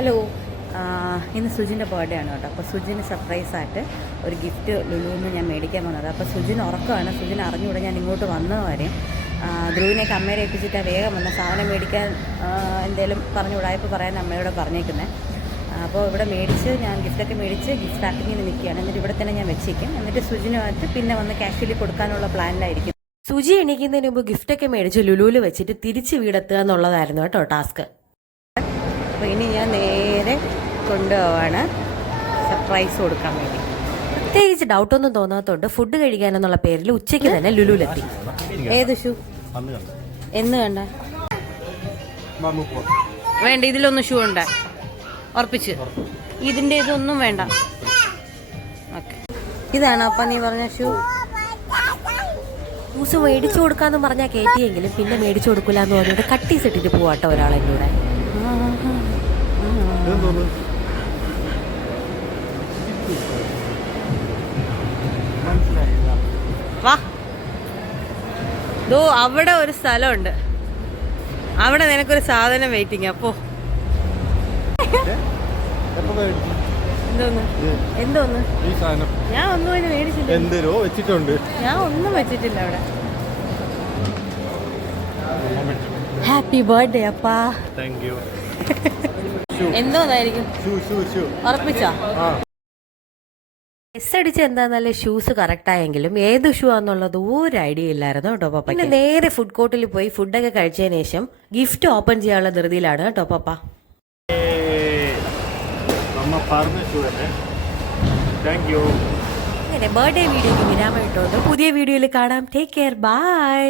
Hello, ഇന്ന് സുജിൻ്റെ birthday ആണ് കേട്ടോ. അപ്പോൾ സുജിന് സർപ്രൈസായിട്ട് ഒരു ഗിഫ്റ്റ് ലുലുന്ന് ഞാൻ മേടിക്കാൻ വന്നത്. അപ്പോൾ സുജിന് ഉറക്കമാണ്. സുജിന് അറിഞ്ഞുകൂടെ ഞാൻ ഇങ്ങോട്ട് വന്നത് വരെയും ധ്രുവിനെയൊക്കെ അമ്മയെ ഏൽപ്പിച്ചിട്ട് വേഗം വന്ന സാധനം മേടിക്കാൻ എന്തെങ്കിലും പറഞ്ഞുകൂടായപ്പോൾ പറയാൻ അമ്മയോട് പറഞ്ഞേക്കുന്നത്. അപ്പോൾ ഇവിടെ മേടിച്ച് ഞാൻ ഗിഫ്റ്റൊക്കെ മേടിച്ച് ഗിഫ്റ്റ് പാക്കിങ്ങിന് നിൽക്കുകയാണ്. എന്നിട്ട് ഇവിടെ തന്നെ ഞാൻ വെച്ചേക്കും. എന്നിട്ട് സുജിനുമായിട്ട് പിന്നെ വന്ന് ക്യാഷ്വലി കൊടുക്കാനുള്ള പ്ലാനിലായിരിക്കും. സുജി എണീക്കുന്നതിന് മുമ്പ് ഗിഫ്റ്റൊക്കെ മേടിച്ച് ലുലുവിൽ വെച്ചിട്ട് തിരിച്ച് വീടെത്തുക എന്നുള്ളതായിരുന്നു കേട്ടോ ടാസ്ക്. അപ്പോൾ ഇനി ഞാൻ നേരെ കൊണ്ടുപോവാണ് സർപ്രൈസ് കൊടുക്കാൻ വേണ്ടി. പ്രത്യേകിച്ച് ഡൗട്ടൊന്നും തോന്നാത്തതുകൊണ്ട് ഫുഡ് കഴിക്കാനെന്നുള്ള പേരിൽ ഉച്ചയ്ക്ക് തന്നെ ലുലുവിലെത്തി. ഏത് ഷൂ എന്ന് കണ്ട വേണ്ട, ഇതിലൊന്നും ഷൂ ഉണ്ട് ഉറപ്പിച്ച്. ഇതിൻ്റെ ഇതൊന്നും വേണ്ട. ഓക്കെ, ഇതാണോ അപ്പം നീ പറഞ്ഞ ഷൂ? ഷൂസ് മേടിച്ചു കൊടുക്കാന്ന് പറഞ്ഞാൽ കയറ്റിയെങ്കിലും പിന്നെ മേടിച്ചു കൊടുക്കില്ല എന്ന് പറഞ്ഞിട്ട് കട്ടീസ് ഇട്ടിട്ട് പോവാട്ടോ ഒരാളെന്നൂടെ. വാ, ദോ അവിടെ ഒരു സ്ഥലമുണ്ട്. അവിടെ നിനക്കൊരു സാധനം വെയിറ്റിംഗ്. അപ്പോ എന്തോന്ന് ഞാൻ ഒന്നും അതിന് മേടിച്ചില്ല. ഞാൻ ഒന്നും വെച്ചിട്ടില്ല അവിടെ. ഹാപ്പി ബർത്ത്ഡേ അപ്പാ. എന്തോന്നായിരിക്കും ഉറപ്പിച്ചോ? എസ് അടിച്ച് എന്താന്നല്ലേ ഷൂസ് കറക്റ്റായെങ്കിലും ഏത് ഷൂ ആണെന്നുള്ളത് ഒരു ഐഡിയ ഇല്ലായിരുന്നു കേട്ടോ പപ്പ. പിന്നെ നേരെ ഫുഡ് കോർട്ടിൽ പോയി ഫുഡൊക്കെ കഴിച്ചതിന് ശേഷം ഗിഫ്റ്റ് ഓപ്പൺ ചെയ്യാനുള്ള ധൃതിയിലാണ് കേട്ടോ പപ്പ. അങ്ങനെ ബർത്ത്ഡേ വീഡിയോക്ക് വിരാമം ഇട്ടുകൊണ്ട് പുതിയ വീഡിയോയിൽ കാണാം. Take care, by.